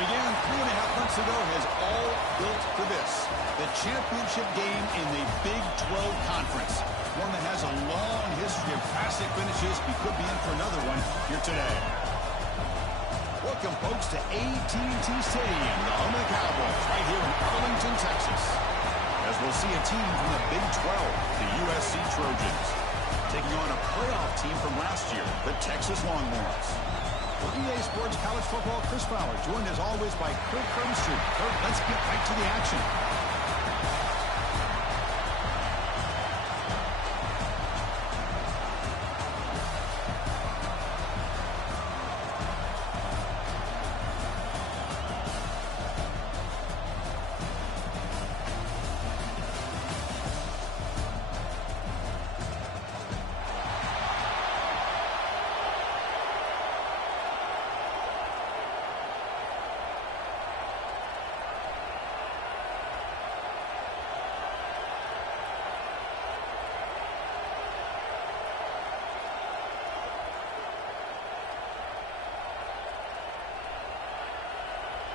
began 3.5 months ago has all built to this. The championship game in the Big 12 Conference. One that has a long history of classic finishes. We could be in for another one here today. Welcome, folks, to AT&T Stadium, the home of the Cowboys, right here in Arlington, Texas. As we'll see a team from the Big 12, the Usc Trojans, taking on a playoff team from last year, the Texas Longhorns. For EA Sports College Football, Chris Fowler, joined as always by Kirk Herbstreit. Kirk, let's get right to the action.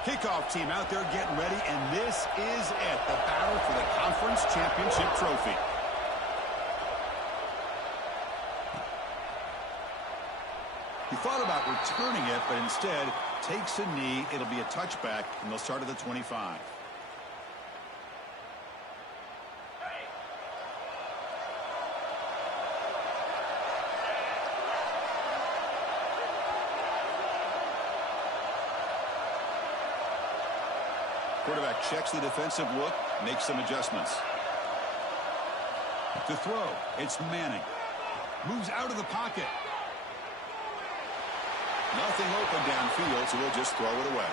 Kickoff team out there getting ready, and this is it, the battle for the conference championship trophy. He thought about returning it, but instead takes a knee. It'll be a touchback, and they'll start at the 25. Quarterback checks the defensive look, makes some adjustments. To throw, it's Manning. Moves out of the pocket. Nothing open downfield, so we'll just throw it away.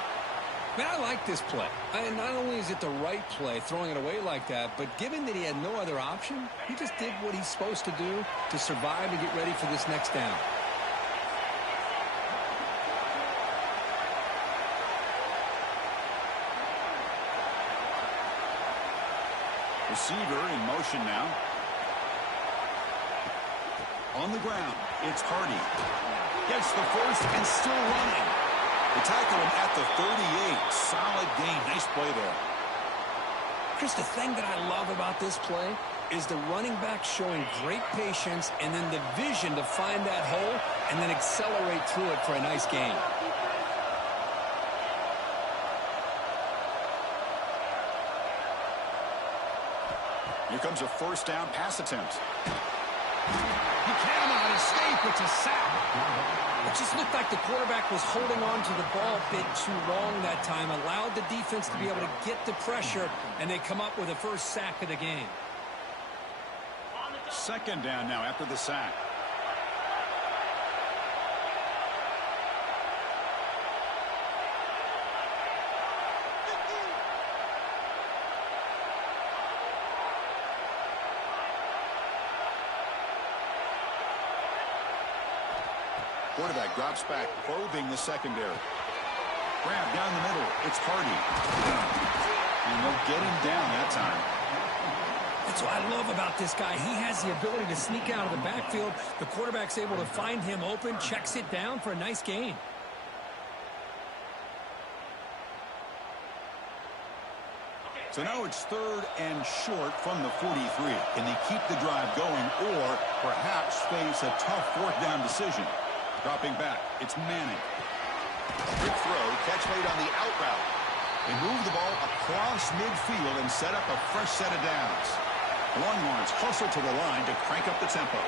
Man, I like this play. And not only is it the right play, throwing it away like that, but given that he had no other option, he just did what he's supposed to do to survive and get ready for this next down. Receiver in motion now. On the ground, it's Hardy. Gets the first and still running. They tackle him at the 38. Solid gain. Nice play there. Chris, the thing that I love about this play is the running back showing great patience and then the vision to find that hole and then accelerate through it for a nice gain. Here comes a first down pass attempt. He cannot escape. It's a sack. It just looked like the quarterback was holding on to the ball a bit too long that time, allowed the defense to be able to get the pressure, and they come up with the first sack of the game. Second down now after the sack. Quarterback drops back, probing the secondary. Grab down the middle. It's Hardy. And they'll get him down that time. That's what I love about this guy. He has the ability to sneak out of the backfield. The quarterback's able to find him open, checks it down for a nice gain. So now it's third and short from the 43. Can they keep the drive going or perhaps face a tough fourth down decision? Dropping back, it's Manning. Quick throw, catch made on the out route. They move the ball across midfield and set up a fresh set of downs. The Longhorns hustle to the line to crank up the tempo.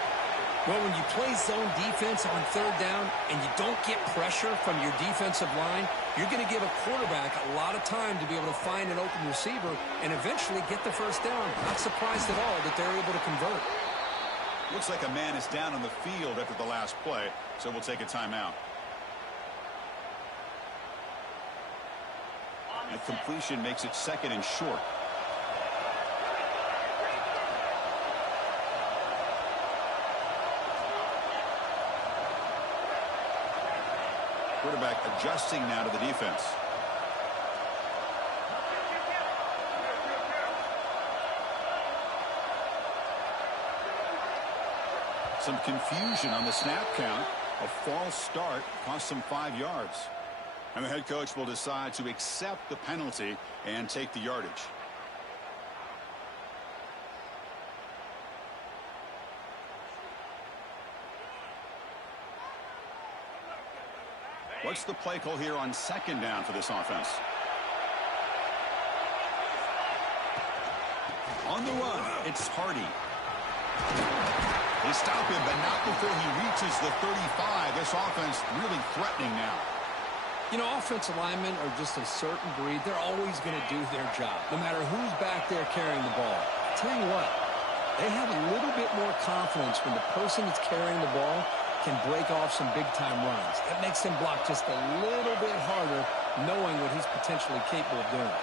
Well, when you play zone defense on third down and you don't get pressure from your defensive line, you're going to give a quarterback a lot of time to be able to find an open receiver and eventually get the first down. Not surprised at all that they're able to convert. Looks like a man is down on the field after the last play, so we'll take a timeout. That completion makes it second and short. Quarterback adjusting now to the defense. Some confusion on the snap count. A false start cost them 5 yards. And the head coach will decide to accept the penalty and take the yardage. What's the play call here on second down for this offense? On the run, it's Hardy. They stop him, but not before he reaches the 35. This offense really threatening now. You know, offensive linemen are just a certain breed. They're always going to do their job, no matter who's back there carrying the ball. I'll tell you what, they have a little bit more confidence when the person that's carrying the ball can break off some big-time runs. That makes them block just a little bit harder, knowing what he's potentially capable of doing.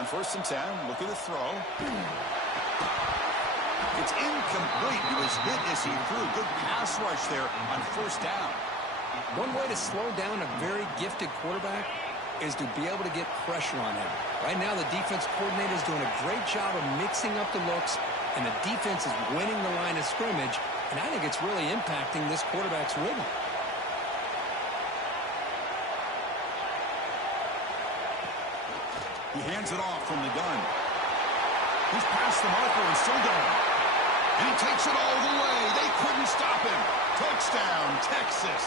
On 1st and 10, looking to throw. It's incomplete. He was hit as he threw. Good pass rush there on 1st down. One way to slow down a very gifted quarterback is to be able to get pressure on him. Right now, the defense coordinator is doing a great job of mixing up the looks, and the defense is winning the line of scrimmage, and I think it's really impacting this quarterback's rhythm. He hands it off from the gun. He's past the marker and still going. And he takes it all the way. They couldn't stop him. Touchdown, Texas.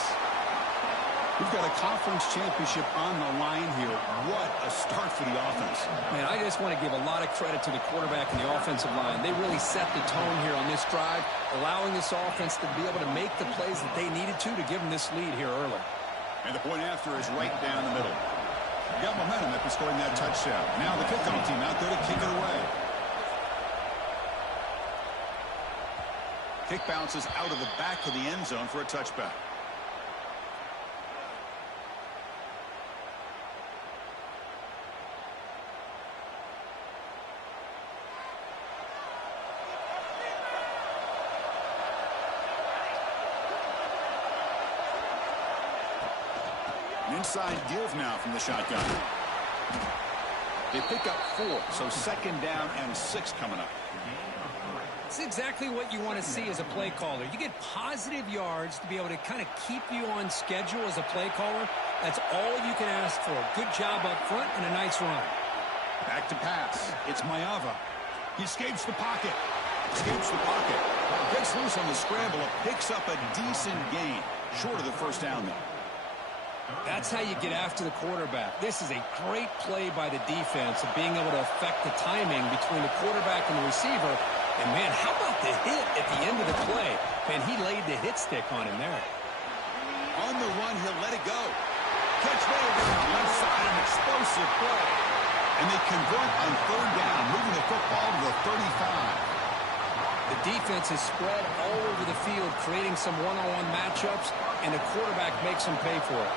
We've got a conference championship on the line here. What a start for the offense. Man, I just want to give a lot of credit to the quarterback and the offensive line. They really set the tone here on this drive, allowing this offense to be able to make the plays that they needed to give them this lead here early. And the point after is right down the middle. Got momentum after scoring that touchdown. Now the kickoff team out there to kick it away. Kick bounces out of the back of the end zone for a touchback. An inside give now from the shotgun. They pick up 4, so 2nd down and 6 coming up. It's exactly what you want to see as a play caller. You get positive yards to be able to kind of keep you on schedule as a play caller. That's all you can ask for. Good job up front and a nice run. Back to pass. It's Mayava. He escapes the pocket. Breaks loose on the scramble. Picks up a decent gain. Short of the 1st down, though. That's how you get after the quarterback. This is a great play by the defense of being able to affect the timing between the quarterback and the receiver. And, man, how about the hit at the end of the play? Man, he laid the hit stick on him there. On the run, he'll let it go. Catch made on the left side, an explosive play. And they convert on 3rd down, moving the football to the 35. The defense is spread all over the field, creating some one-on-one matchups, and the quarterback makes them pay for it.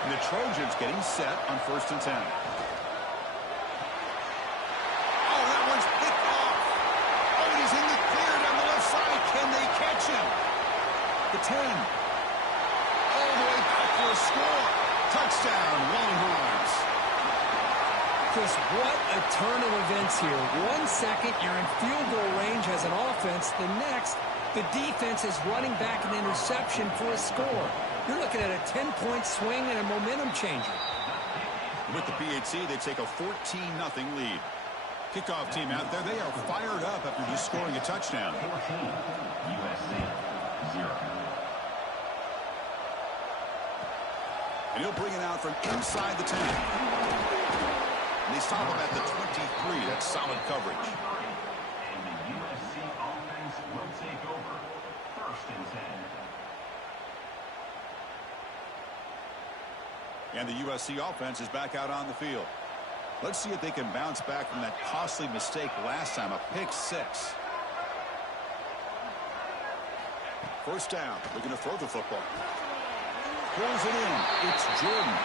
And the Trojans getting set on 1st and 10. Oh, that one's picked off. Oh, he's in the clear down the left side. Can they catch him? The 10. All the way back for a score. Touchdown, Longhorns. Chris, what a turn of events here. 1 second, you're in field goal range as an offense. The next, the defense is running back an interception for a score. You're looking at a 10-point swing and a momentum changer. With the PHC, they take a 14-0 lead. Kickoff team out there, they are fired up after just scoring a touchdown. 14, USC, 0. And he'll bring it out from inside the 10. And they stop him at the 23. That's solid coverage. And the USC offense will take over 1st and 10. And the USC offense is back out on the field. Let's see if they can bounce back from that costly mistake last time, a pick 6. 1st down, looking to throw the football. Pulls it in. It's Jordan.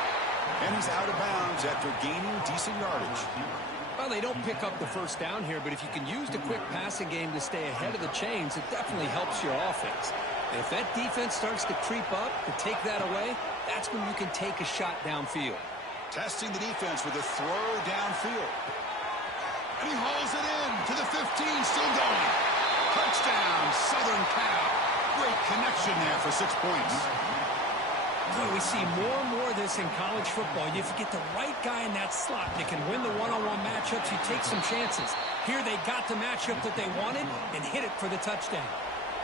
And he's out of bounds after gaining decent yardage. Well, they don't pick up the 1st down here, but if you can use the quick passing game to stay ahead of the chains, it definitely helps your offense. And if that defense starts to creep up, to take that away, that's when you can take a shot downfield. Testing the defense with a throw downfield. And he hauls it in to the 15, still going. Touchdown, Southern Cal. Great Connection there for 6 points. Boy, we see more and more of this in college football. If you get the right guy in that slot that can win the one-on-one matchups, you take some chances. Here they got the matchup that they wanted and hit it for the touchdown.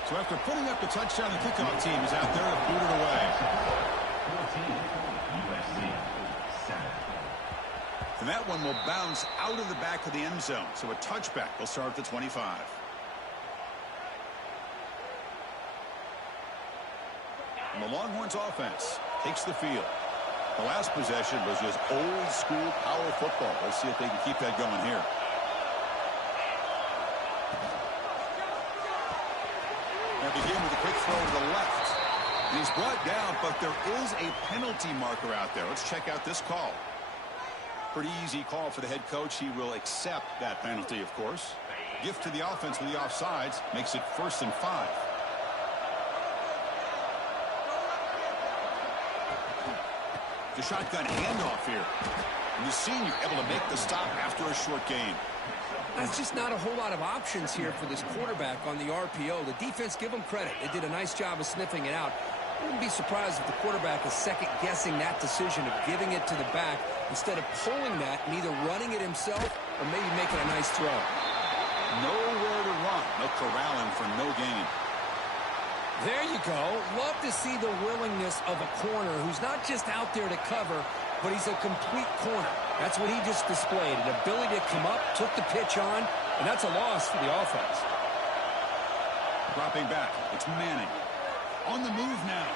So after putting up the touchdown, the kickoff team is out there to boot it away. 14, USC 7. And that one will bounce out of the back of the end zone. So a touchback will start at the 25. And the Longhorns offense takes the field. The last possession was just old school power football. Let's see if they can keep that going here. Now begin with a quick throw to the left. And he's brought down, but there is a penalty marker out there. Let's check out this call. Pretty easy call for the head coach. He will accept that penalty, of course. Gift to the offense with the offsides makes it 1st and 5. The shotgun handoff here. And the senior able to make the stop after a short gain. There's just not a whole lot of options here for this quarterback on the RPO. The defense, give them credit. They did a nice job of sniffing it out. I wouldn't be surprised if the quarterback is second-guessing that decision of giving it to the back instead of pulling that and either running it himself or maybe making a nice throw. Nowhere to run. No corralling for no gain. There you go. Love to see the willingness of a corner who's not just out there to cover, but he's a complete corner. That's what he just displayed, an ability to come up, took the pitch on, and that's a loss for the offense. Dropping back. It's Manning. On the move now.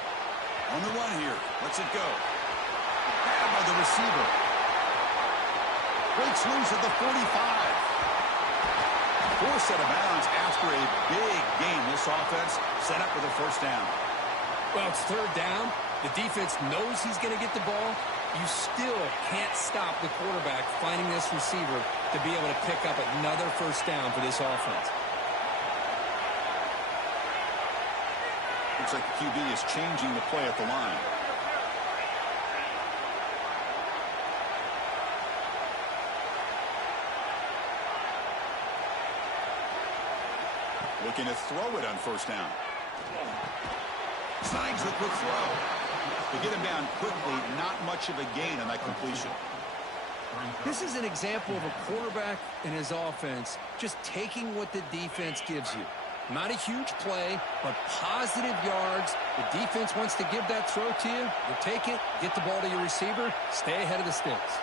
On the run here. Lets it go. Grabbed by the receiver. Breaks loose at the 45. Forced out of bounds after a big gain. This offense set up with a 1st down. Well, it's 3rd down. The defense knows he's going to get the ball. You still can't stop the quarterback finding this receiver to be able to pick up another 1st down for this offense. Looks like the QB is changing the play at the line. Looking to throw it on 1st down. Snags the quick throw. To get him down quickly, not much of a gain on that completion. This is an example of a quarterback and his offense just taking what the defense gives you. Not a huge play, but positive yards. The defense wants to give that throw to you. You take it, get the ball to your receiver, stay ahead of the sticks.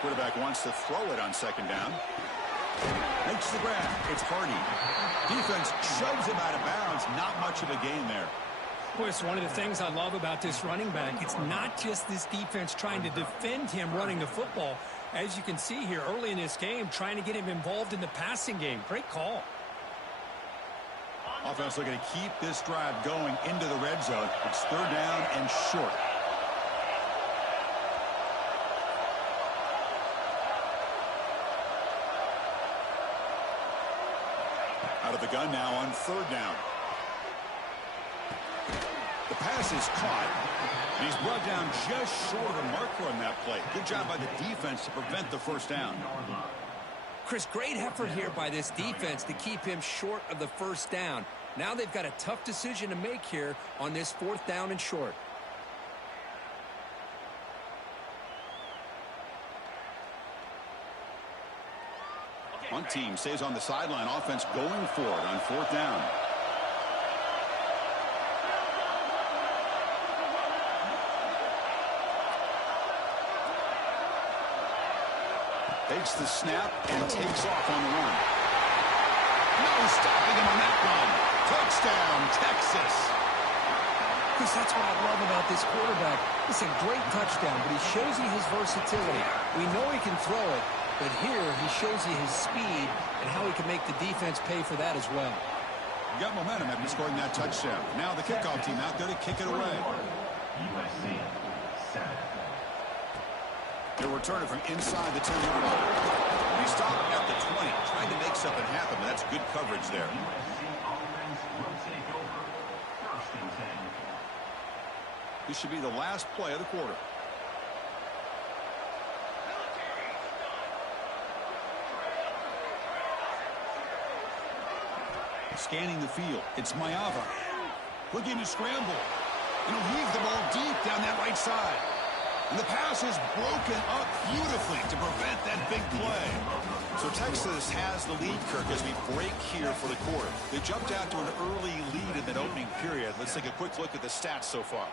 Quarterback wants to throw it on 2nd down. Makes the grab. It's Hardy. Defense shoves him out of bounds. Not much of a gain there. Boy, it's one of the things I love about this running back. It's not just this defense trying to defend him running the football. As you can see here early in this game, trying to get him involved in the passing game. Great call. Offense looking to keep this drive going into the red zone. It's 3rd down and short. Out of the gun now on 3rd down. The pass is caught, and he's brought down just short of the marker on that play. Good job by the defense to prevent the 1st down. Chris, great effort here by this defense to keep him short of the 1st down. Now they've got a tough decision to make here on this 4th down and short. One team stays on the sideline. Offense going for it on 4th down. Takes the snap and takes off on the run. No stopping him on that run. Touchdown, Texas. Chris, that's what I love about this quarterback. It's a great touchdown, but he shows you his versatility. We know he can throw it, but here he shows you his speed and how he can make the defense pay for that as well. Got momentum after scoring that touchdown. Now the kickoff team out there to kick it away. USC 7. They're returning from inside the 10-yard line. He stopped at the 20, trying to make something happen, but that's good coverage there. USC offense will take over 1st and 10. This should be the last play of the quarter. Scanning the field. It's Maeva. Looking to scramble. And he'll heave the ball deep down that right side. And the pass is broken up beautifully to prevent that big play. So Texas has the lead, Kirk, as we break here for the quarter. They jumped out to an early lead in that opening period. Let's take a quick look at the stats so far.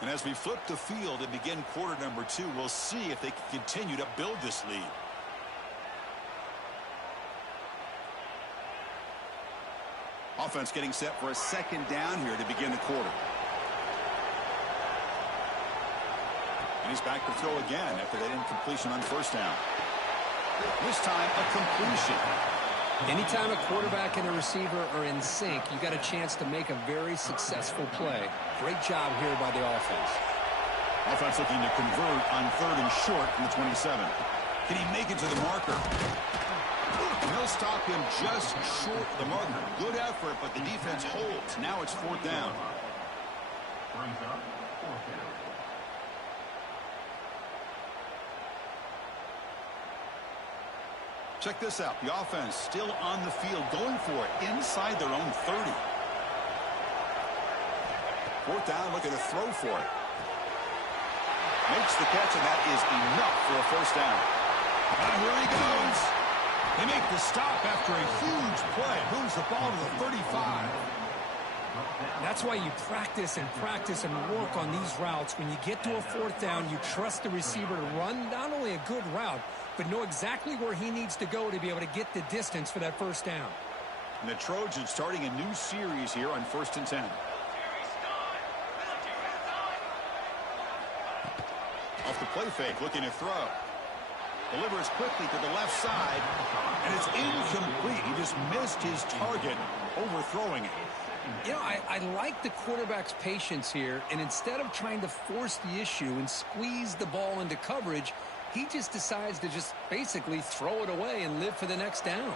And as we flip the field and begin quarter number 2, we'll see if they can continue to build this lead. Offense getting set for a second down here to begin the quarter. And he's back to throw again after that incompletion on first down. This time, a completion. Anytime a quarterback and a receiver are in sync, you got a chance to make a very successful play. Great job here by the offense. Offense looking to convert on 3rd and short from the 27. Can he make it to the marker? And he'll stop him just short of the marker. Good effort, but the defense holds. Now it's 4th down. Brings up 4th down. Check this out. The offense still on the field, going for it inside their own 30. 4th down, looking to throw for it. Makes the catch, and that is enough for a 1st down. And here he goes. They make the stop after a huge play. Moves the ball to the 35. That's why you practice and work on these routes. When you get to a 4th down, you trust the receiver to run not only a good route, but know exactly where he needs to go to be able to get the distance for that 1st down. And the Trojans starting a new series here on 1st and 10. Off the play fake, looking to throw. Delivers quickly to the left side, and it's incomplete. He just missed his target, overthrowing it. You know, I like the quarterback's patience here, and instead of trying to force the issue and squeeze the ball into coverage, he just decides to just basically throw it away and live for the next down.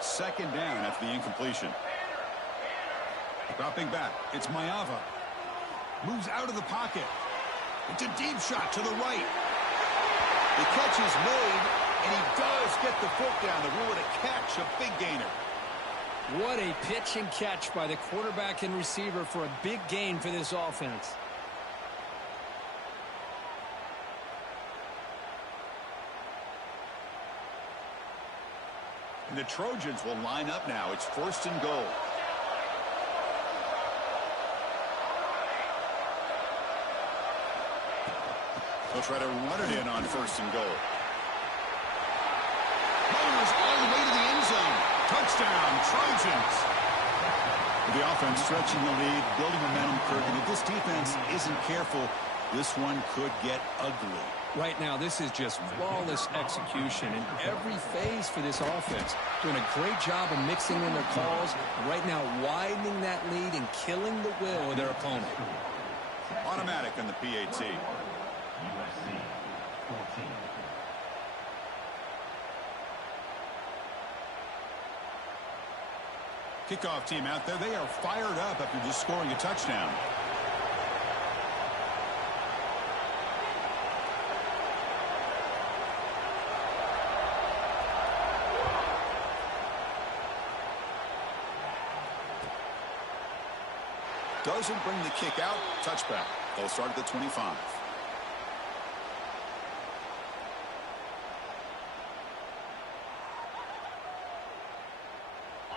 2nd down after the incompletion. Dropping back, it's Maeva. Moves out of the pocket. It's a deep shot to the right. The catch is made, and he does get the foot down to rule it a catch, a big gainer. What a pitch and catch by the quarterback and receiver for a big gain for this offense. And the Trojans will line up now. It's 1st and goal. They'll try to run it in on 1st and goal. Goes all the way to the end zone. Touchdown, Trojans. The offense stretching the lead, building momentum, Kirk. And if this defense isn't careful, this one could get ugly. Right now, this is just flawless execution in every phase for this offense. Doing a great job of mixing in their calls. Right now, widening that lead and killing the will of their opponent. Automatic on the PAT. USC 14. Kickoff team out there. They are fired up after just scoring a touchdown. Doesn't bring the kick out. Touchback. They'll start at the 25.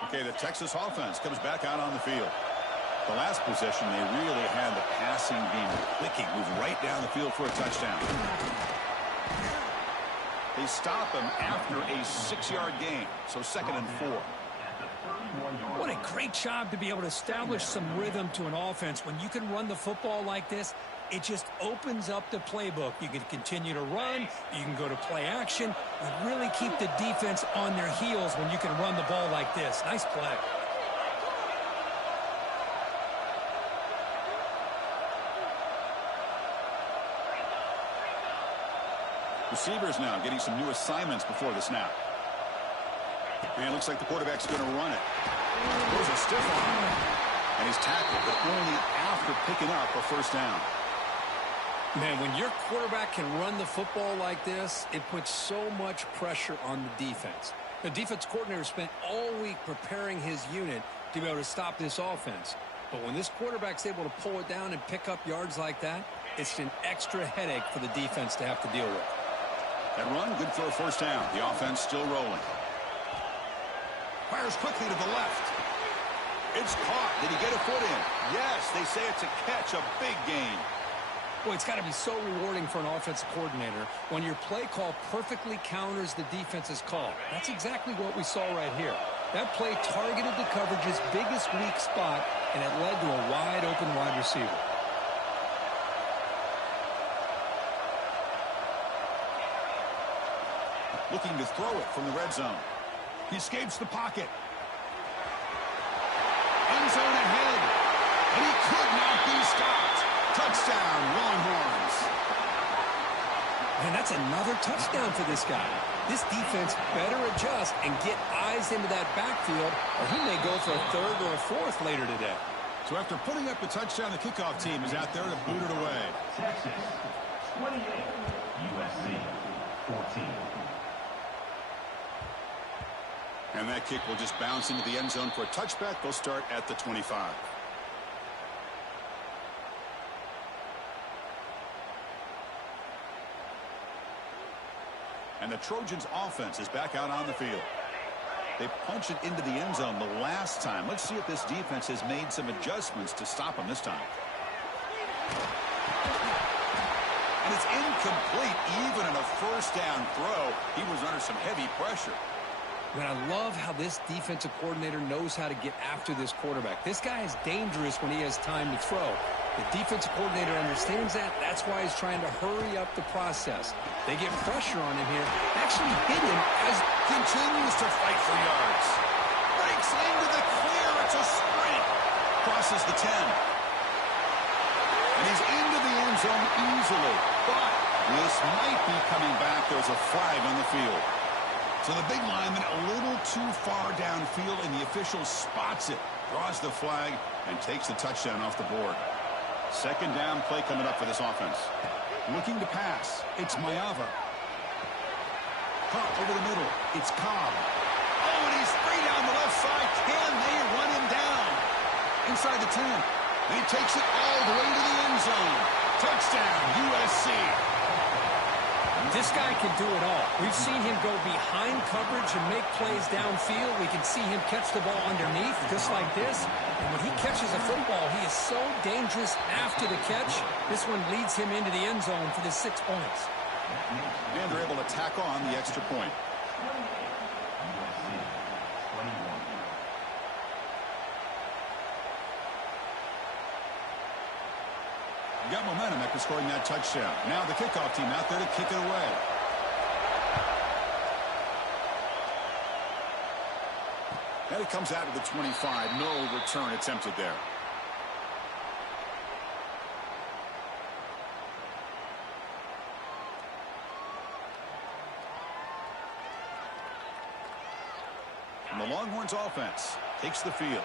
Okay, the Texas offense comes back out on the field. The last possession, they really had the passing game clicking, move right down the field for a touchdown. They stop him after a 6-yard gain, so 2nd and 4. What a great job to be able to establish some rhythm to an offense. When you can run the football like this, it just opens up the playbook. You can continue to run. You can go to play action. You really keep the defense on their heels when you can run the ball like this. Nice play. Receivers now getting some new assignments before the snap. And it looks like the quarterback's going to run it. There's a stiff arm. And he's tackled, but only after picking up a 1st down. Man, when your quarterback can run the football like this, it puts so much pressure on the defense. The defense coordinator spent all week preparing his unit to be able to stop this offense. But when this quarterback's able to pull it down and pick up yards like that, it's an extra headache for the defense to have to deal with. That run, good for a first down. The offense still rolling. Fires quickly to the left. It's caught. Did he get a foot in? Yes, they say it's a catch, a big gain. Boy, it's got to be so rewarding for an offensive coordinator when your play call perfectly counters the defense's call. That's exactly what we saw right here. That play targeted the coverage's biggest weak spot, and it led to a wide-open wide receiver. Looking to throw it from the red zone. He escapes the pocket. End zone ahead. And he could not be stopped. Touchdown, Longhorns. And that's another touchdown for this guy. This defense better adjust and get eyes into that backfield, or he may go for a third or a fourth later today. So after putting up a touchdown, the kickoff team is out there to boot it away. Texas 28, USC 14. And that kick will just bounce into the end zone for a touchback. They'll start at the 25. And the Trojans' offense is back out on the field. They punch it into the end zone the last time. Let's see if this defense has made some adjustments to stop them this time. And it's incomplete. Even in a first down throw, he was under some heavy pressure. And I love how this defensive coordinator knows how to get after this quarterback. This guy is dangerous when he has time to throw. The defensive coordinator understands that. That's why he's trying to hurry up the process. They get pressure on him here. Actually hit him as Continues to fight for yards. Breaks into the clear. It's a sprint. Crosses the 10. And he's into the end zone easily. But this might be coming back. There's a flag on the field. So the big lineman a little too far downfield, and the official spots it, draws the flag, and takes the touchdown off the board. Second down play coming up for this offense. Looking to pass. It's Mayava. Caught over the middle. It's Cobb. Oh, and he's free down the left side. Can they run him down? Inside the 10. And he takes it all the way to the end zone. Touchdown, USC. this guy can do it all. We've seen him go behind coverage and make plays downfield. We can see him catch the ball underneath, just like this. And when he catches a football, he is so dangerous after the catch. This one leads him into the end zone for the 6 points. And they're able to tack on the extra point. Got momentum after scoring that touchdown. Now the kickoff team out there to kick it away. And it comes out of the 25. No return attempted there. And the Longhorns offense takes the field.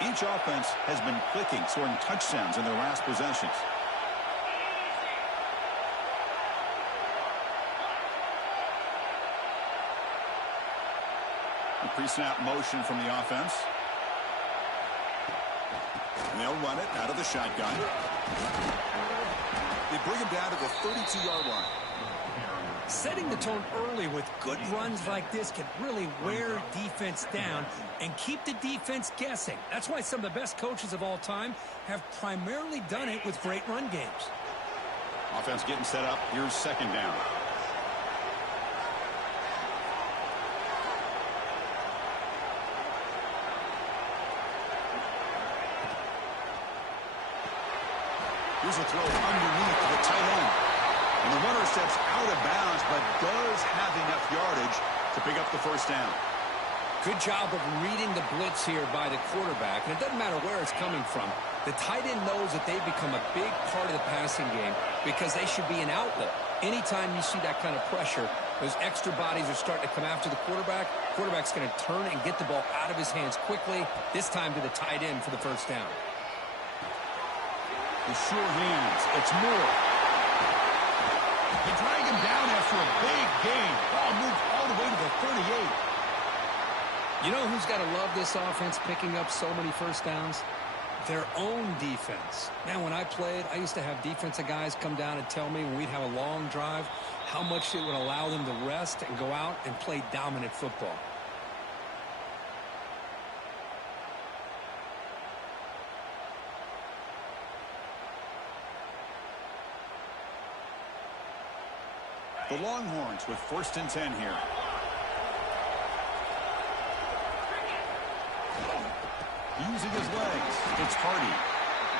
Each offense has been clicking, scoring touchdowns in their last possessions. A pre-snap motion from the offense. And they'll run it out of the shotgun. They bring him down to the 32-yard line. Setting the tone early with good runs like this can really wear defense down and keep the defense guessing. That's why some of the best coaches of all time have primarily done it with great run games. Offense getting set up. Here's second down. Here's a throw underneath the tight end. And the runner steps out of bounds, but does have enough yardage to pick up the first down. Good job of reading the blitz here by the quarterback. And it doesn't matter where it's coming from. The tight end knows that they've become a big part of the passing game because they should be an outlet. Anytime you see that kind of pressure, those extra bodies are starting to come after the quarterback. Quarterback's going to turn and get the ball out of his hands quickly, this time to the tight end for the first down. The sure hands. It's Moore. They drag him down after a big gain. Ball moved all the way to the 38. You know who's got to love this offense picking up so many first downs? Their own defense. Man, when I played, I used to have defensive guys come down and tell me when we'd have a long drive how much it would allow them to rest and go out and play dominant football. The Longhorns with 1st and 10 here. Using his legs, it's Hardy.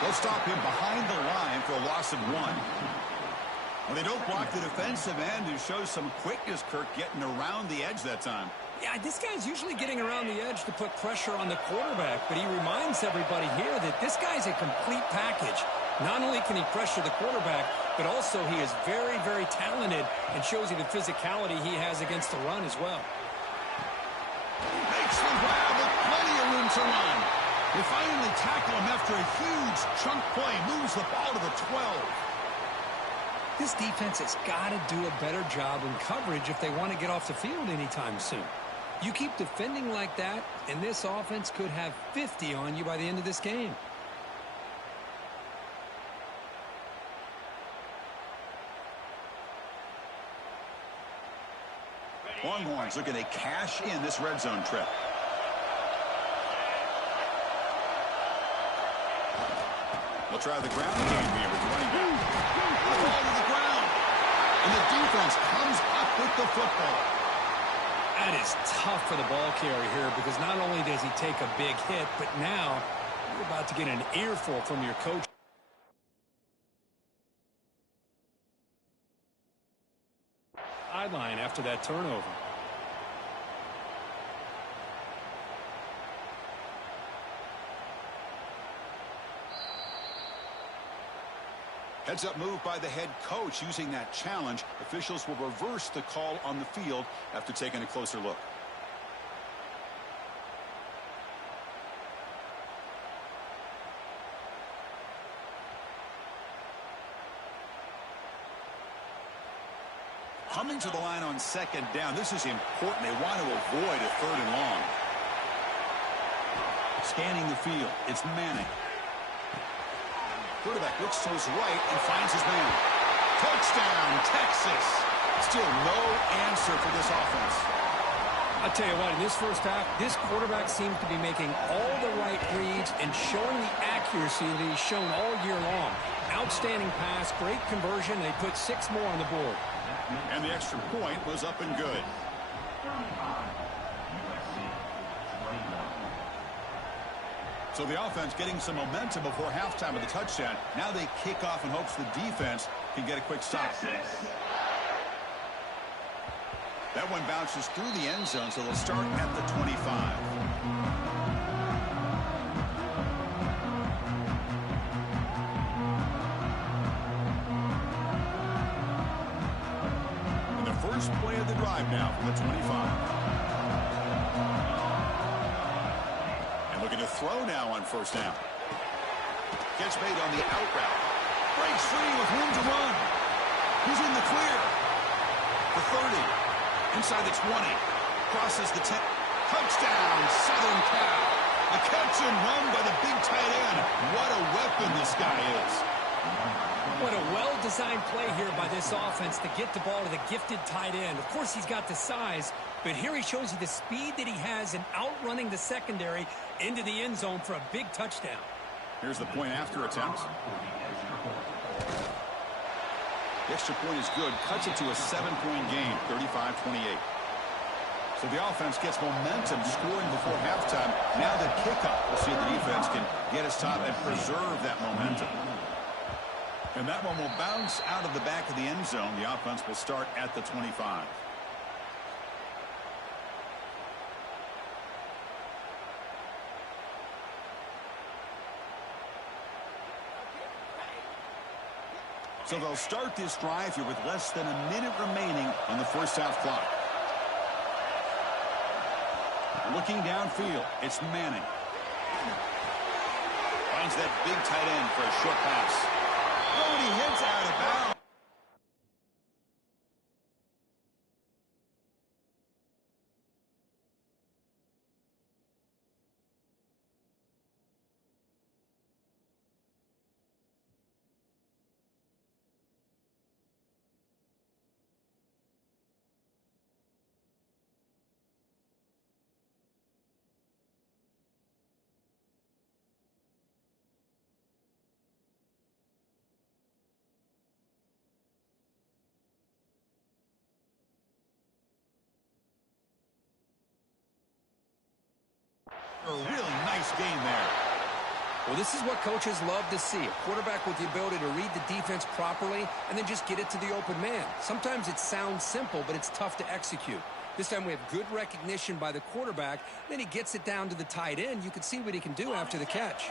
They'll stop him behind the line for a loss of 1. Well, they don't block the defensive end, who shows some quickness, Kirk, getting around the edge that time. Yeah, this guy's usually getting around the edge to put pressure on the quarterback, but he reminds everybody here that this guy's a complete package. Not only can he pressure the quarterback, but also he is very, very talented and shows you the physicality he has against the run as well. Makes the grab with plenty of room to run. They finally tackle him after a huge chunk play. Moves the ball to the 12. This defense has got to do a better job in coverage if they want to get off the field anytime soon. You keep defending like that, and this offense could have 50 on you by the end of this game. Longhorns looking to cash in this red zone trip. They'll try the ground game here with the running back. The ball to the ground. And the defense comes up with the football. That is tough for the ball carrier here because not only does he take a big hit, but now you're about to get an earful from your coach. Sideline after that turnover. Heads up move by the head coach. Using that challenge, officials will reverse the call on the field after taking a closer look. Coming to the line on 2nd down. This is important. They want to avoid a 3rd and long. Scanning the field. It's Manning. Quarterback looks to his right and finds his man. Touchdown, Texas. Still no answer for this offense. I'll tell you what, in this first half, this quarterback seems to be making all the right reads and showing the accuracy that he's shown all year long. Outstanding pass, great conversion. They put 6 more on the board. And the extra point was up and good. So the offense getting some momentum before halftime with the touchdown. Now they kick off in hopes the defense can get a quick stop. That one bounces through the end zone, so they'll start at the 25. First play of the drive now from the 25. And looking to throw now on 1st down. Gets made on the out route. Breaks free with room to run. He's in the clear. The 30. Inside the 20. Crosses the 10. Touchdown, Southern Cal. A catch and run by the big tight end. What a weapon this guy is. What a well-designed play here by this offense to get the ball to the gifted tight end. Of course, he's got the size, but here he shows you the speed that he has in outrunning the secondary into the end zone for a big touchdown. Here's the point after attempt. The extra point is good. Cuts it to a 7-point game, 35-28. So the offense gets momentum scoring before halftime. Now the kickoff. We'll see if the defense can get a stop and preserve that momentum. And that one will bounce out of the back of the end zone. The offense will start at the 25. So they'll start this drive here with less than a minute remaining on the first half clock. Looking downfield, it's Manning. Finds that big tight end for a short pass. Oh, and he hits out of bounds. A really nice game there. Well, this is what coaches love to see. A quarterback with the ability to read the defense properly and then just get it to the open man. Sometimes it sounds simple, but it's tough to execute. This time we have good recognition by the quarterback. Then he gets it down to the tight end. You can see what he can do after the catch.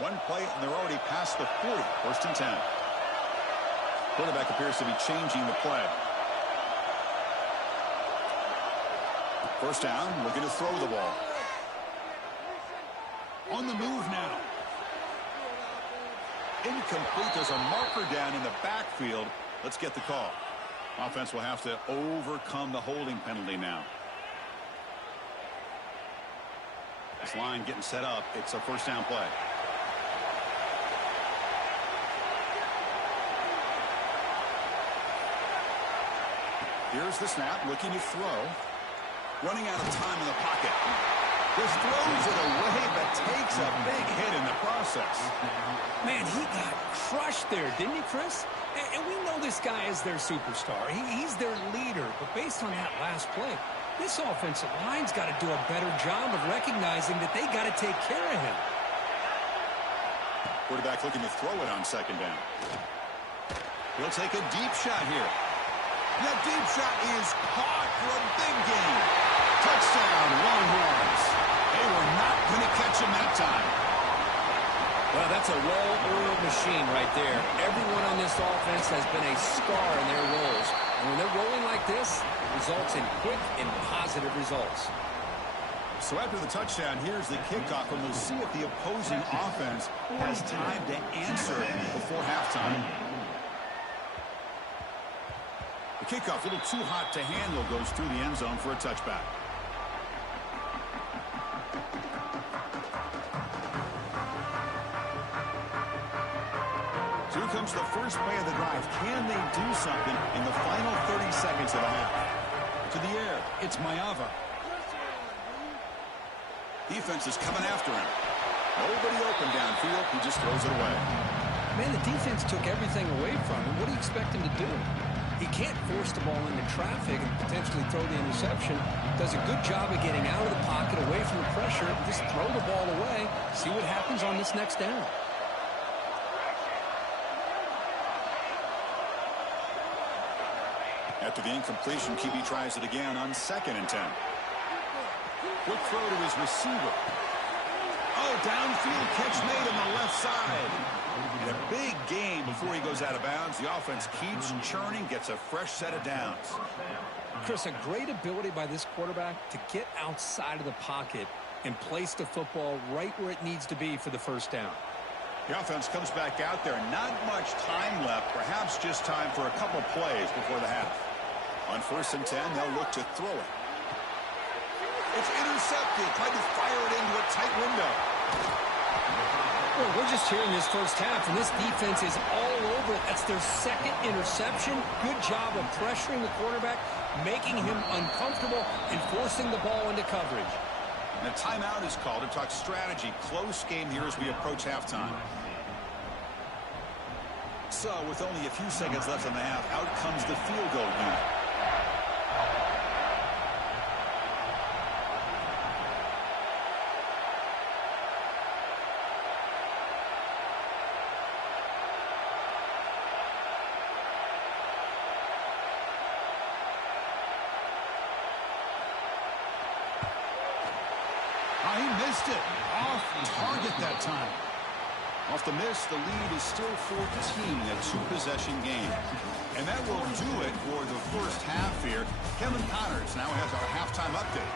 One play, and they're already past the 40. First and 10. Quarterback appears to be changing the play. First down, looking to throw the ball. On the move now. Incomplete. There's a marker down in the backfield. Let's get the call. Offense will have to overcome the holding penalty now. This line getting set up. It's a first down play. Here's the snap, looking to throw. Running out of time in the pocket. Just throws it away, but takes a big hit in the process. Man, he got crushed there, didn't he, Chris? And we know this guy is their superstar. He's their leader. But based on that last play, this offensive line's got to do a better job of recognizing that they got to take care of him. Quarterback looking to throw it on second down. He'll take a deep shot here. That deep shot is caught for a big gain. Touchdown, Longhorns. They were not going to catch him that time. Well, that's a well-oiled machine right there. Everyone on this offense has been a star in their roles. And when they're rolling like this, it results in quick and positive results. So after the touchdown, here's the kickoff, and we'll see if the opposing offense has time to answer before halftime. The kickoff, a little too hot to handle, goes through the end zone for a touchback. So here comes the first play of the drive. Can they do something in the final 30 seconds of the half? To the air, it's Mayava. Defense is coming after him. Nobody open downfield. He just throws it away. Man, the defense took everything away from him. What do you expect him to do? He can't force the ball into traffic and potentially throw the interception. Does a good job of getting out of the pocket, away from the pressure. Just throw the ball away. See what happens on this next down. After the incompletion, QB tries it again on second and 10. Quick throw to his receiver. Oh, downfield catch made on the left side. And a big gain before he goes out of bounds. The offense keeps churning, gets a fresh set of downs. Chris, a great ability by this quarterback to get outside of the pocket and place the football right where it needs to be for the first down. The offense comes back out there. Not much time left. Perhaps just time for a couple plays before the half. On first and 10, they'll look to throw it. It's intercepted. Tried to fire it into a tight window. Well, we're just here in this first half, and this defense is all over it. That's their second interception. Good job of pressuring the quarterback, making him uncomfortable, and forcing the ball into coverage. And a timeout is called to talk strategy. Close game here as we approach halftime. So, with only a few seconds left in the half, out comes the field goal unit. He missed it. Off target that time. Off the miss, the lead is still 14, a two-possession game. And that will do it for the first half here. Kevin Connors now has our halftime update.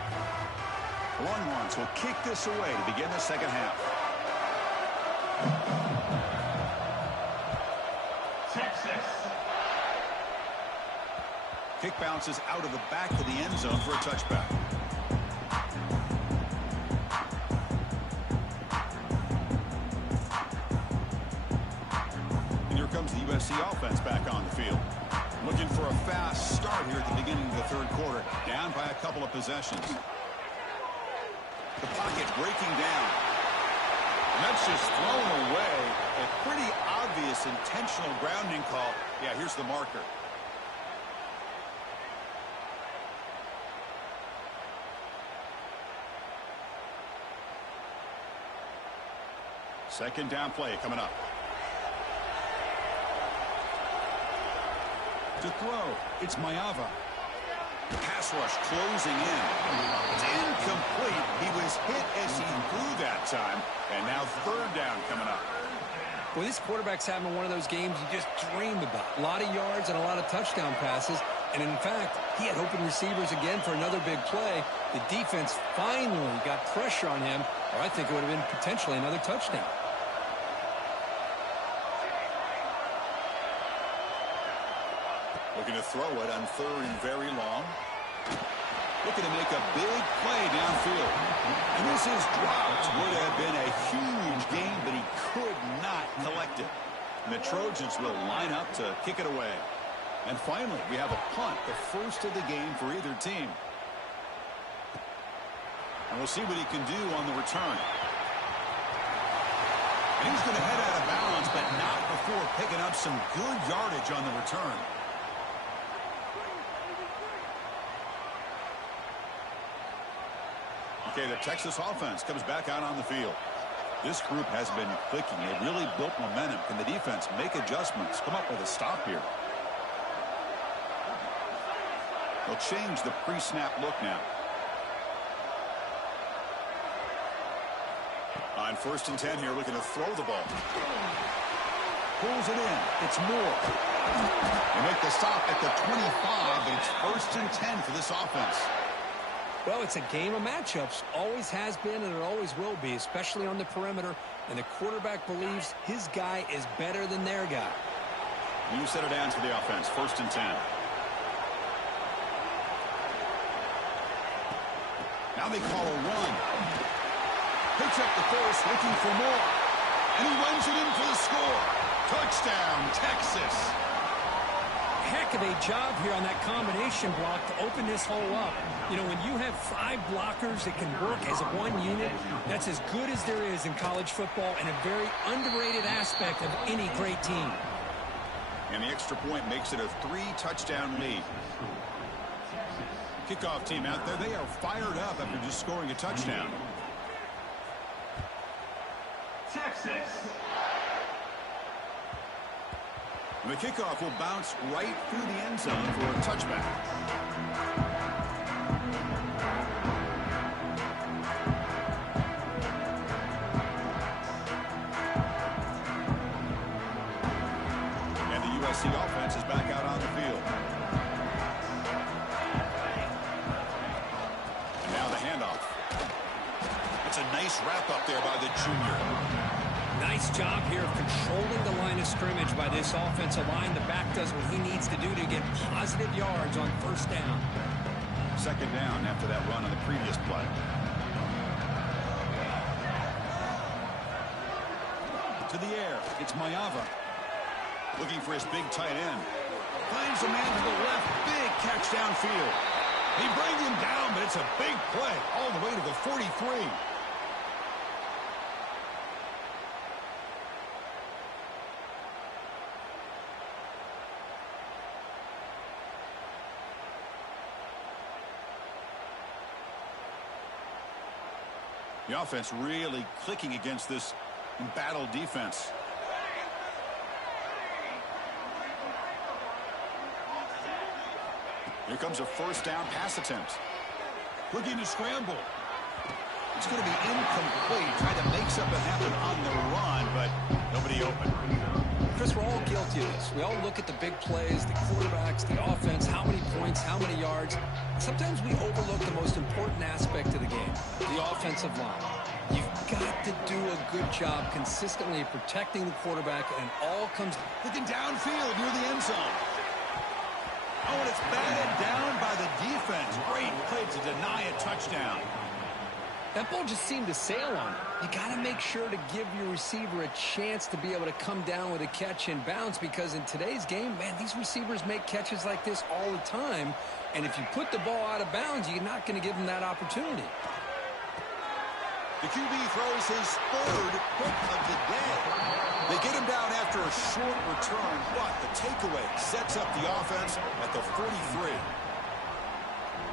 The Longhorns will kick this away to begin the second half. Texas. Kick bounces out of the back of the end zone for a touchback. Comes the USC offense back on the field. Looking for a fast start here at the beginning of the third quarter. Down by a couple of possessions. The pocket breaking down. And that's just thrown away. A pretty obvious intentional grounding call. Yeah, here's the marker. Second down play coming up. To throw, it's Mayava. Pass rush closing in. It's incomplete. He was hit as he threw that time. And now third down coming up. Well, this quarterback's having one of those games you just dream about. A lot of yards and a lot of touchdown passes. And in fact, he had open receivers again for another big play. The defense finally got pressure on him, or I think it would have been potentially another touchdown. Looking to throw it on third and very long. Looking to make a big play downfield. And this is dropped. Would have been a huge gain, but he could not collect it. And the Trojans will line up to kick it away. And finally, we have a punt, the first of the game for either team. And we'll see what he can do on the return. And he's going to head out of bounds, but not before picking up some good yardage on the return. Okay, the Texas offense comes back out on the field. This group has been clicking. They really built momentum. Can the defense make adjustments? Come up with a stop here. They'll change the pre-snap look now. On 1st and 10 here, looking to throw the ball. Pulls it in. It's Moore. They make the stop at the 25, but it's 1st and 10 for this offense. Well, it's a game of matchups. Always has been, and it always will be, especially on the perimeter. And the quarterback believes his guy is better than their guy. You set it down for the offense. 1st and 10. Now they call a run. Picks up the first, looking for more. And he runs it in for the score. Touchdown, Texas. Heck of a job here on that combination block to open this hole up. You know, when you have 5 blockers that can work as one unit, that's as good as there is in college football and a very underrated aspect of any great team. And the extra point makes it a 3-touchdown lead. Kickoff team out there, they are fired up after just scoring a touchdown. Texas. And the kickoff will bounce right through the end zone for a touchback. And the USC offense is back out on the field. And now the handoff. It's a nice wrap up there by the junior. Nice job here of controlling the line of scrimmage by this offensive line. The back does what he needs to do to get positive yards on 1st down. 2nd down after that run on the previous play. To the air, it's Mayava. Looking for his big tight end. Finds a man to the left. Big catch downfield. They bring him down, but it's a big play all the way to the 43. The offense really clicking against this embattled defense. Here comes a 1st down pass attempt. Looking to scramble. It's going to be incomplete. Trying to make something happen on the run, but nobody open. Chris, we're all guilty of this. We all look at the big plays, the quarterbacks, the offense, how many points, how many yards. Sometimes we overlook the most important aspect of the game, the offensive line. You've got to do a good job consistently protecting the quarterback, and it all comes looking downfield near the end zone. Oh, and it's batted down by the defense. Great play to deny a touchdown. That ball just seemed to sail on it. You got to make sure to give your receiver a chance to be able to come down with a catch and bounce, because in today's game, man, these receivers make catches like this all the time. And if you put the ball out of bounds, you're not going to give them that opportunity. The QB throws his 3rd pick of the day. They get him down after a short return, but the takeaway sets up the offense at the 43.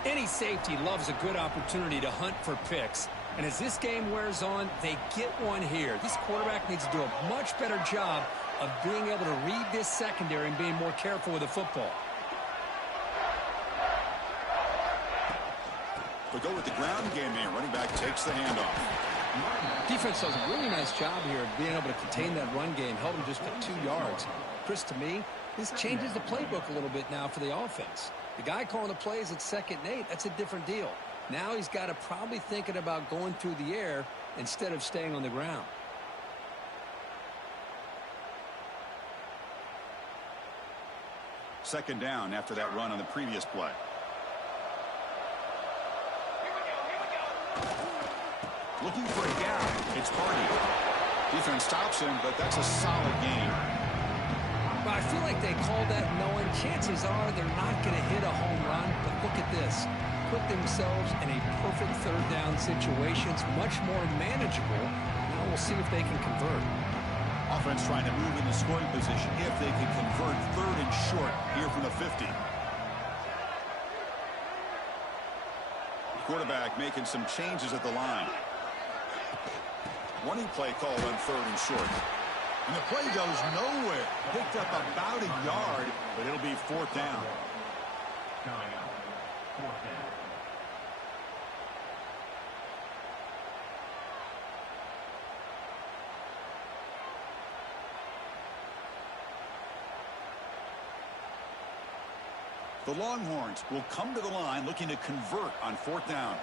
Any safety loves a good opportunity to hunt for picks. And as this game wears on, they get one here. This quarterback needs to do a much better job of being able to read this secondary and being more careful with the football. They'll go with the ground game here. Running back takes the handoff. Defense does a really nice job here of being able to contain that run game, held them just at 2 yards. Chris, to me, this changes the playbook a little bit now for the offense. The guy calling the plays at 2nd and 8, that's a different deal. Now he's got to probably thinking about going through the air instead of staying on the ground. Second down after that run on the previous play. Looking for a gap. It's Hardy. Defense stops him, but that's a solid game. Well, I feel like they called that knowing chances are they're not going to hit a home run. But look at this. Put themselves in a perfect 3rd down situation. It's much more manageable. Now we'll see if they can convert. Offense trying to move in the scoring position if they can convert 3rd and short here from the 50. Quarterback making some changes at the line. Running play called on 3rd and short. And the play goes nowhere. Picked up about a yard, but it'll be 4th down. Coming up, 4th down. The Longhorns will come to the line looking to convert on 4th down.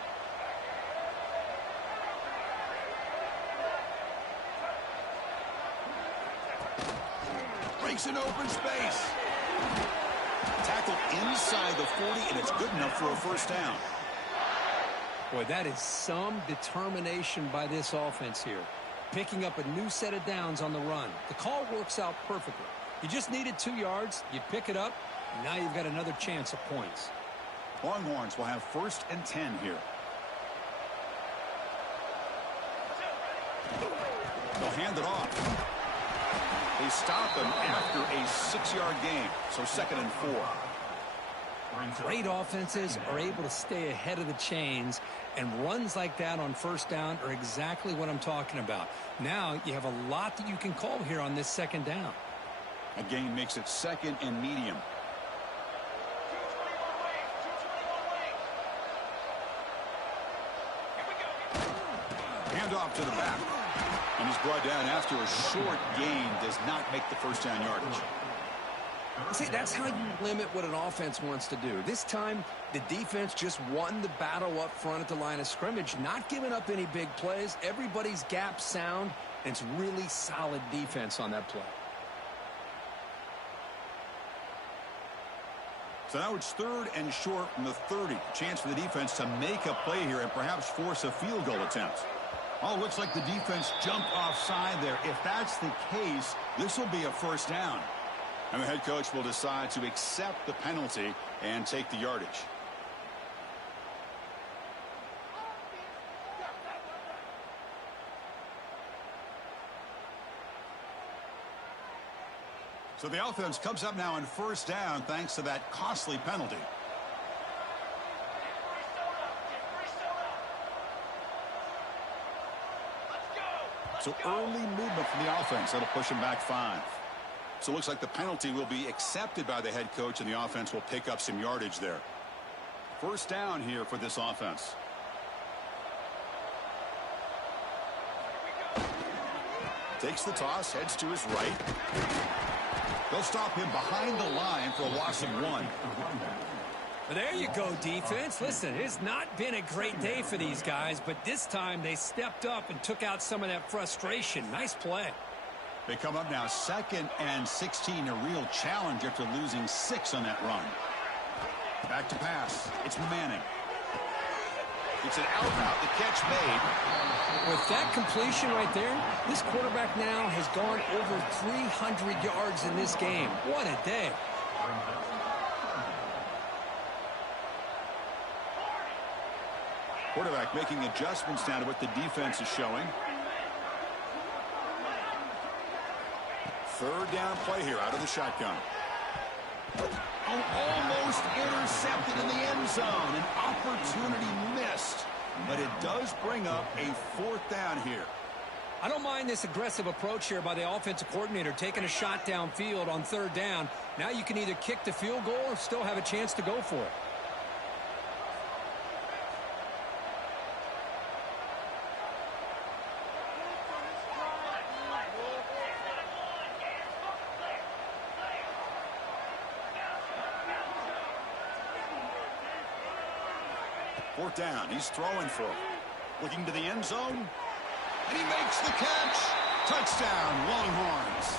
Breaks in open space. Tackled inside the 40, and it's good enough for a 1st down. Boy, that is some determination by this offense here. Picking up a new set of downs on the run. The call works out perfectly. You just needed 2 yards. You pick it up. Now you've got another chance at points. Longhorns will have 1st and 10 here. They'll hand it off. They stop him after a 6-yard gain, so 2nd and 4. Great offenses are able to stay ahead of the chains, and runs like that on 1st down are exactly what I'm talking about. Now you have a lot that you can call here on this 2nd down. A gain makes it 2nd and medium. Hand off to the back. And he's brought down after a short gain. Does not make the 1st down yardage. See, that's how you limit what an offense wants to do. This time, the defense just won the battle up front at the line of scrimmage, not giving up any big plays. Everybody's gap sound, and it's really solid defense on that play. So now it's 3rd and short from the 30. Chance for the defense to make a play here and perhaps force a field goal attempt. Oh, looks like the defense jumped offside there. If that's the case, this will be a 1st down. And the head coach will decide to accept the penalty and take the yardage. So the offense comes up now on 1st down thanks to that costly penalty. So early movement from the offense. That'll push him back 5. So it looks like the penalty will be accepted by the head coach, and the offense will pick up some yardage there. 1st down here for this offense. Takes the toss, heads to his right. They'll stop him behind the line for a loss of 1. Well, there you go, defense. Listen, it's not been a great day for these guys, but this time they stepped up and took out some of that frustration. Nice play. They come up now 2nd and 16, a real challenge after losing 6 on that run. Back to pass. It's Manning. It's an out route. The catch made. With that completion right there, this quarterback now has gone over 300 yards in this game. What a day. Quarterback making adjustments now to what the defense is showing. 3rd down play here out of the shotgun. Oh, almost intercepted in the end zone. An opportunity missed. but it does bring up a fourth down here. I don't mind this aggressive approach here by the offensive coordinator, taking a shot downfield on third down. Now you can either kick the field goal or still have a chance to go for it. Fourth down. He's throwing for it. Looking to the end zone. And he makes the catch. Touchdown, Longhorns.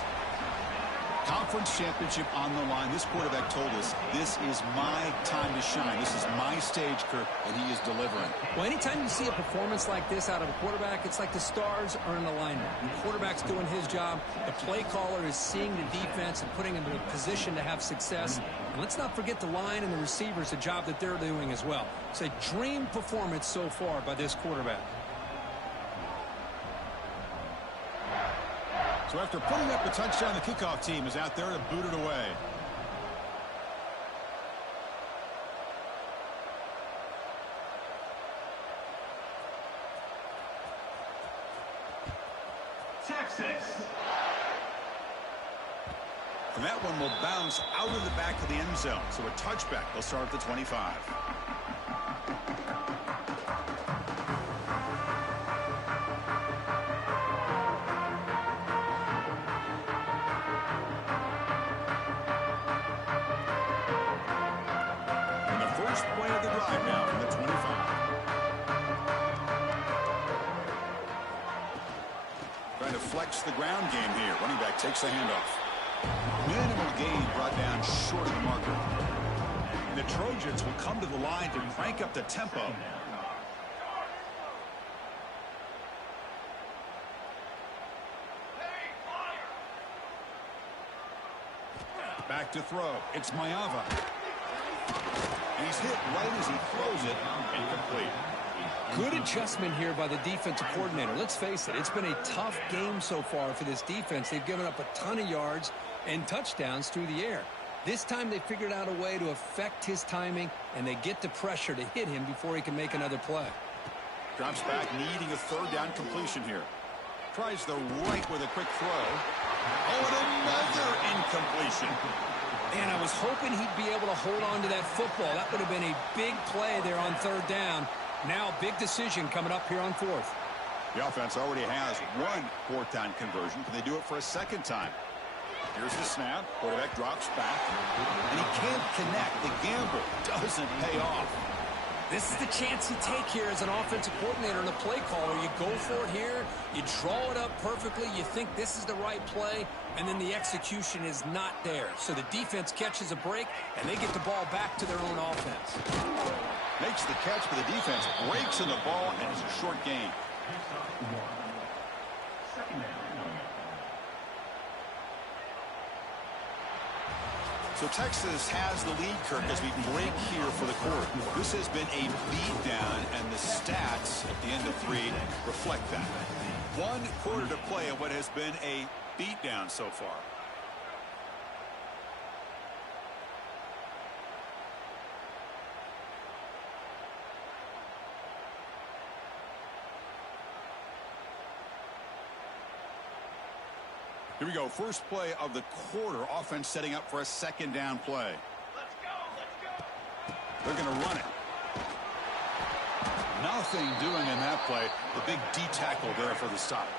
Conference championship on the line. This quarterback told us, this is my time to shine. This is my stage, Kirk, and he is delivering. Well, anytime you see a performance like this out of a quarterback, it's like the stars are in alignment. The quarterback's doing his job. The play caller is seeing the defense and putting him in a position to have success. And let's not forget the line and the receivers, the job that they're doing as well. It's a dream performance so far by this quarterback. So after putting up a touchdown, the kickoff team is out there to boot it away. Texas. And that one will bounce out of the back of the end zone. So a touchback. They'll start at the 25. The ground game here. Running back takes the handoff. Minimal gain brought down short of the marker. And the Trojans will come to the line to crank up the tempo. Back to throw. It's Mayava. And he's hit right as he throws it. Incomplete. Good adjustment here by the defensive coordinator. Let's face it, it's been a tough game so far for this defense. They've given up a ton of yards and touchdowns through the air. This time they figured out a way to affect his timing, and they get the pressure to hit him before he can make another play. Drops back, needing a third down completion here. Tries the right with a quick throw. Oh, and another incompletion. And I was hoping he'd be able to hold on to that football. That would have been a big play there on third down. Now, big decision coming up here on fourth. The offense already has one fourth down conversion. Can they do it for a second time? Here's the snap. Quarterback drops back. And he can't connect. The gamble doesn't pay off. This is the chance you take here as an offensive coordinator and a play caller. You go for it here. You draw it up perfectly. You think this is the right play. And then the execution is not there. So the defense catches a break, and they get the ball back to their own offense. Makes the catch for the defense. Breaks in the ball, and it's a short gain. So Texas has the lead, Kirk, as we break here for the quarter. This has been a beatdown, and the stats at the end of 3 reflect that. 1 quarter to play in what has been a beatdown so far. Here we go. First play of the quarter. Offense setting up for a second down play. Let's go. They're going to run it. Nothing doing in that play. The big D tackle there for the stop.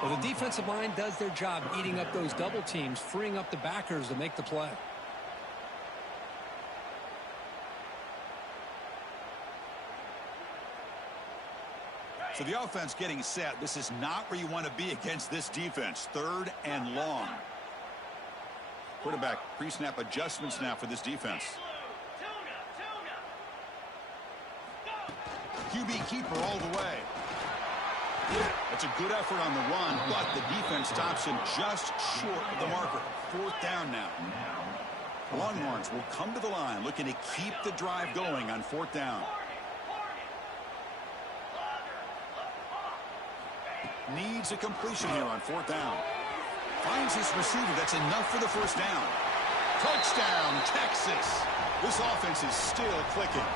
Well, the defensive line does their job eating up those double teams, freeing up the backers to make the play. So the offense getting set. This is not where you want to be against this defense. 3rd and long. Quarterback pre-snap adjustments now for this defense. QB keeper all the way. That's a good effort on the run, but the defense stops him just short of the marker. 4th down now. The Longhorns will come to the line looking to keep the drive going on 4th down. Needs a completion here on 4th down. Finds his receiver. That's enough for the first down. Touchdown, Texas. This offense is still clicking.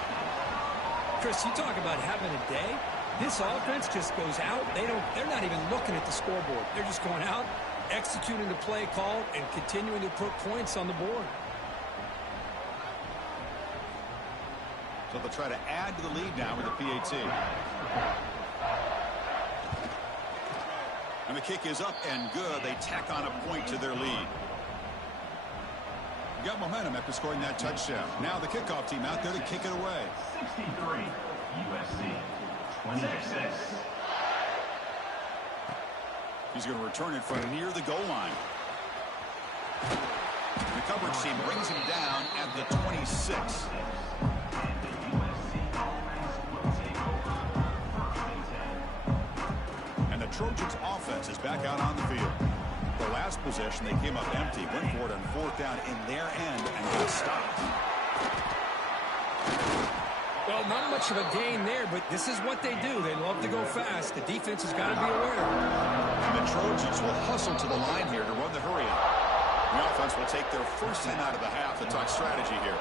Chris, you talk about having a day. This offense just goes out. They're not even looking at the scoreboard. They're just going out, executing the play call, and continuing to put points on the board. So they'll try to add to the lead now with a PAT. And the kick is up and good. They tack on a point to their lead. Got momentum after scoring that touchdown. Now the kickoff team out there to kick it away. 63, USC 26. He's going to return it from near the goal line. The coverage team brings him down at the 26. And the Trojans offense is back out on the field. The last possession, they came up empty, went for it on fourth down in their end and got stopped. Well, not much of a gain there, but this is what they do. They love to go fast. The defense has got to be aware. And the Trojans will hustle to the line here to run the hurry up. The offense will take their first time out of the half to talk strategy here.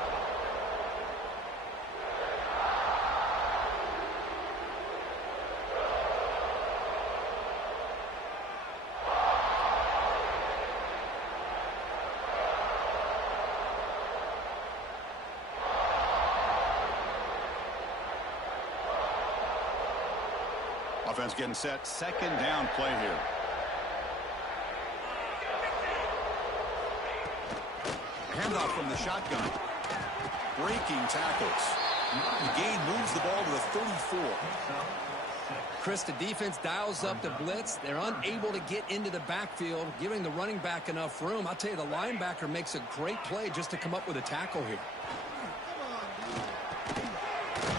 Offense getting set. Second down play here. Handoff from the shotgun. Breaking tackles. The gain moves the ball to the 34. Chris, the defense dials up the blitz. They're unable to get into the backfield, giving the running back enough room. I'll tell you, the linebacker makes a great play just to come up with a tackle here.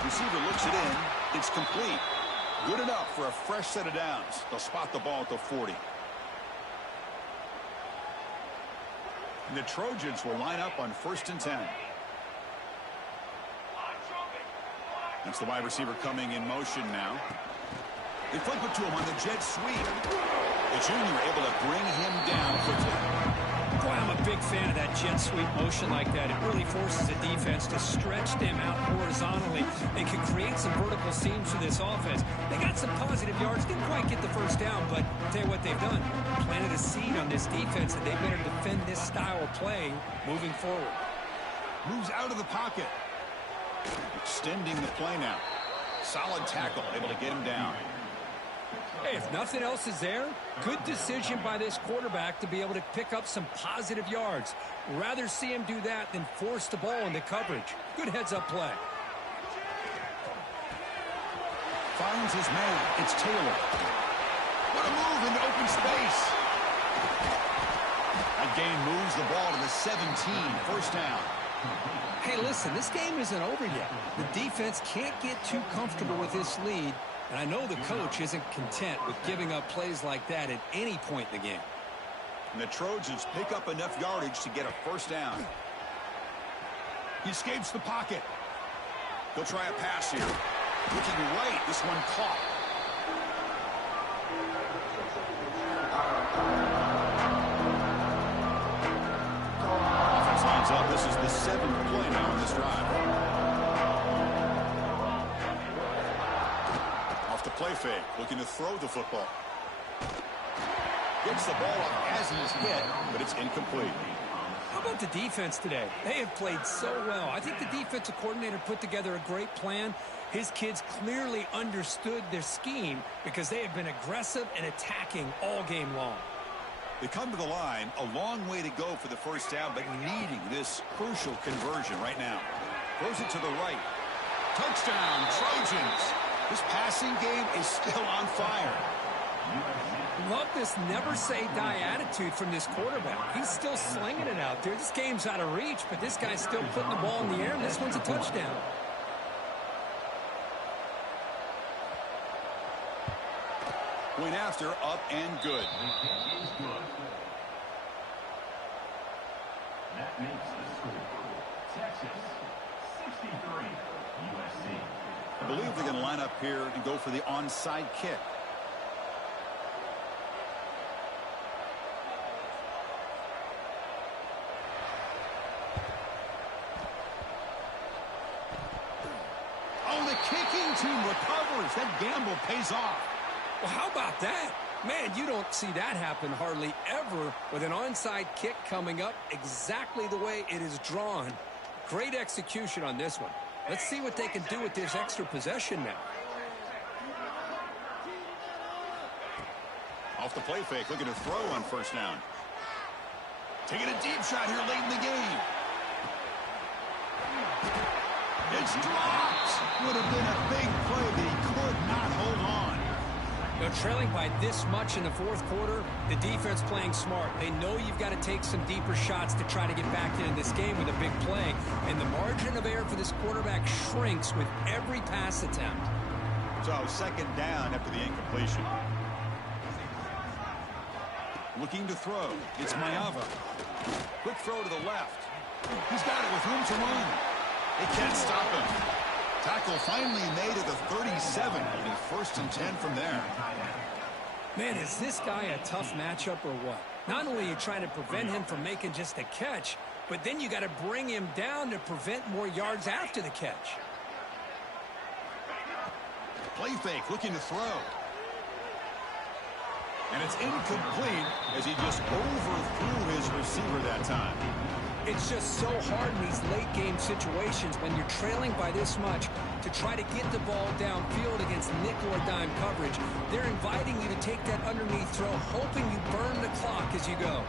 Receiver looks it in. It's complete. Good enough for a fresh set of downs. They'll spot the ball at the 40. And the Trojans will line up on 1st and 10. That's the wide receiver coming in motion now. They flip it to him on the jet sweep. The junior able to bring him down quickly. Boy, I'm a big fan of that jet sweep motion like that. It really forces a defense to stretch them out horizontally. They can create some vertical seams for this offense. They got some positive yards. Didn't quite get the first down, but I'll tell you what they've done. Planted a seed on this defense that they better defend this style of play moving forward. Moves out of the pocket. Extending the play now. Solid tackle, able to get him down. Hey, if nothing else is there, good decision by this quarterback to be able to pick up some positive yards. Rather see him do that than force the ball into coverage. Good heads-up play. Finds his man. It's Taylor. What a move into open space. That gain moves the ball to the 17. First down. Hey, listen, this game isn't over yet. The defense can't get too comfortable with this lead. And I know the coach isn't content with giving up plays like that at any point in the game. And the Trojans pick up enough yardage to get a first down. He escapes the pocket. He'll try a pass here. Looking right, this one caught. Offense lines up. This is the 7th play now in this drive. Play fake, looking to throw the football. Gets the ball up as he is hit, but it's incomplete. How about the defense today? They have played so well. I think the defensive coordinator put together a great plan. His kids clearly understood their scheme because they have been aggressive and attacking all game long. They come to the line, a long way to go for the first down, but needing this crucial conversion right now. Throws it to the right. Touchdown, Trojans. This passing game is still on fire. Love this never-say-die attitude from this quarterback. He's still slinging it out there. This game's out of reach, but this guy's still putting the ball in the air, and this one's a touchdown. Point after, up and good. That makes the score. Texas 63, USC. I believe they're going to line up here and go for the onside kick. Oh, the kick That gamble pays off. Well, how about that? Man, you don't see that happen hardly ever with an onside kick coming up exactly the way it is drawn. Great execution on this one. Let's see what they can do with this extra possession now. Off the play fake, looking to throw on first down. Taking a deep shot here late in the game. It's dropped. Would have been a big play, but he could not hold on. They're trailing by this much in the fourth quarter. The defense playing smart. They know you've got to take some deeper shots to try to get back into this game with a big play. And the margin of error for this quarterback shrinks with every pass attempt. So second down after the incompletion. Looking to throw. It's Maeva. Quick throw to the left. He's got it with room to run. They can't stop him. Tackle finally made at the 37. It'll be 1st and 10 from there. Man, is this guy a tough matchup or what? Not only are you trying to prevent him from making just a catch, but then you got to bring him down to prevent more yards after the catch. Play fake, looking to throw. And it's incomplete as he just overthrew his receiver that time. It's just so hard in these late game situations when you're trailing by this much to try to get the ball downfield against nickel or dime coverage. They're inviting you to take that underneath throw, hoping you burn the clock as you go.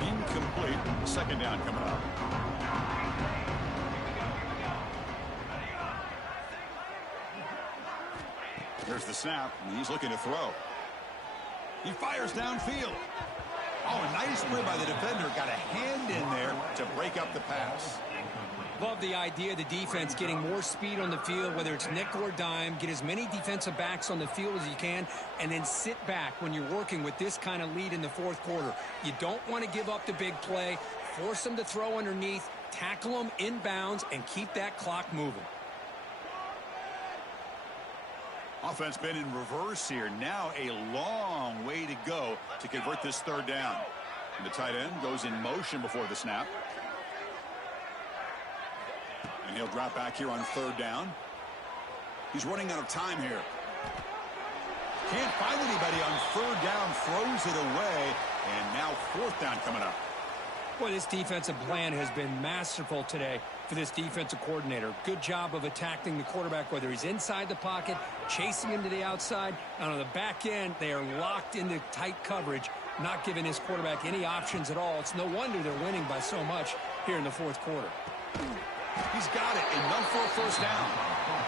Incomplete. Second down coming up. There's the snap, and he's looking to throw. He fires downfield. Oh, a nice play by the defender. Got a hand in there to break up the pass. Love the idea of the defense getting more speed on the field, whether it's nickel or dime. Get as many defensive backs on the field as you can, and then sit back when you're working with this kind of lead in the fourth quarter. You don't want to give up the big play. Force them to throw underneath, tackle them inbounds, and keep that clock moving. Offense been in reverse here. Now a long way to go to convert this third down. And the tight end goes in motion before the snap. And he'll drop back here on third down. He's running out of time here. Can't find anybody on third down. Throws it away. And now fourth down coming up. Boy, this defensive plan has been masterful today for this defensive coordinator. Good job of attacking the quarterback, whether he's inside the pocket, chasing him to the outside. And on the back end, they are locked into tight coverage, not giving his quarterback any options at all. It's no wonder they're winning by so much here in the fourth quarter. He's got it. Enough for a first down.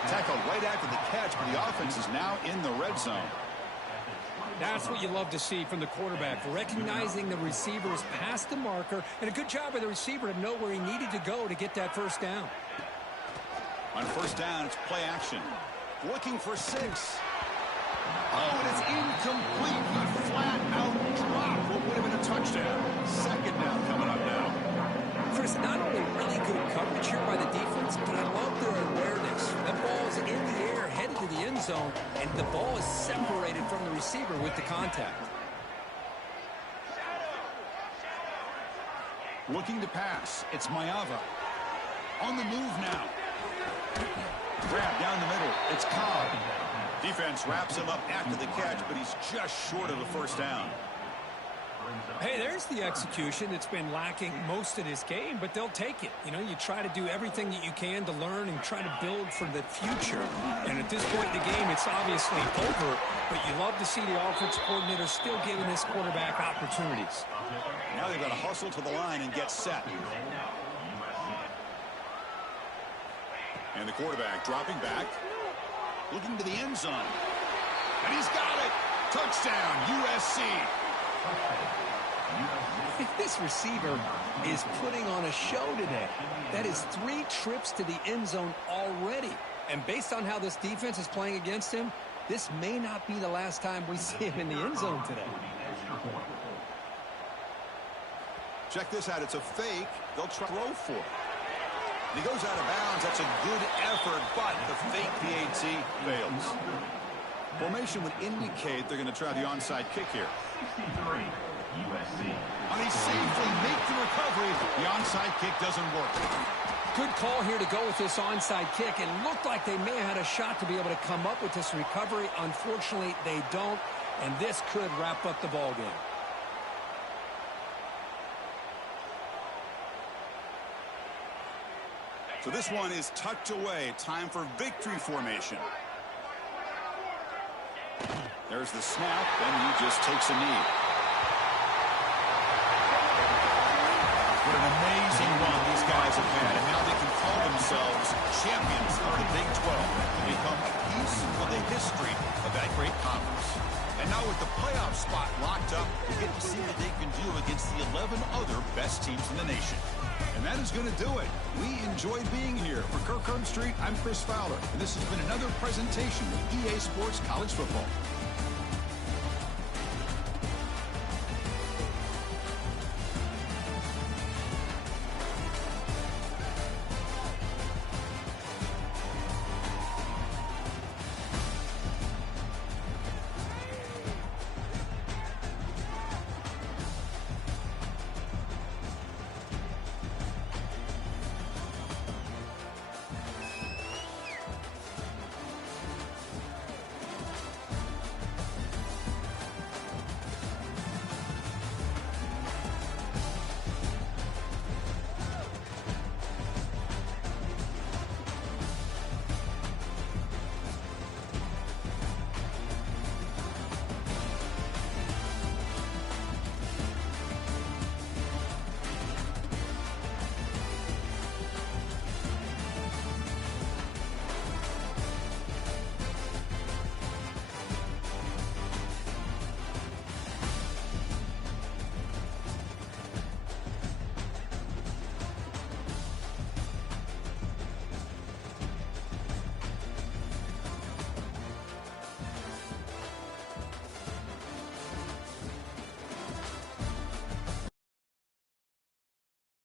Tackled right after the catch, but the offense is now in the red zone. That's what you love to see from the quarterback, recognizing the receiver is past the marker, and a good job by the receiver to know where he needed to go to get that first down. On first down, it's play action. Looking for 6. Oh, and it's incomplete. He flat out dropped what would have been a touchdown. Second down coming up now. Chris, not only really good coverage here by the defense, but I love their awareness. That ball is in the air, headed to the end zone, and the ball is separated from the receiver with the contact. Looking to pass. It's Maeva. On the move now. Grab down the middle. It's Cobb. Defense wraps him up after the catch, but he's just short of the first down. Hey, there's the execution that's been lacking most of this game, but they'll take it. You know, you try to do everything that you can to learn and try to build for the future. And at this point in the game, it's obviously over, but you love to see the offensive coordinator still giving this quarterback opportunities. Now they've got to hustle to the line and get set. And the quarterback dropping back, looking to the end zone. And he's got it. Touchdown, USC. This receiver is putting on a show today. That is 3 trips to the end zone already. And based on how this defense is playing against him, this may not be the last time we see him in the end zone today. Check this out. It's a fake. They'll try to throw for it. And he goes out of bounds. That's a good effort, but the fake PAT fails. Formation would indicate they're going to try the onside kick here. 63, USC. And he safely onside kick doesn't work. Good call here to go with this onside kick. It looked like they may have had a shot to be able to come up with this recovery. Unfortunately, they don't, and this could wrap up the ball game. So this one is tucked away. Time for victory formation. There's the snap, and he just takes a knee. What an amazing run these guys have had, and now they can call themselves champions of the Big 12 and become a piece of the history of that great conference. And now with the playoff spot locked up, we get to see what they can do against the 11 other best teams in the nation. And that is going to do it. We enjoyed being here. For Kirk Street, I'm Chris Fowler, and this has been another presentation of EA Sports College Football.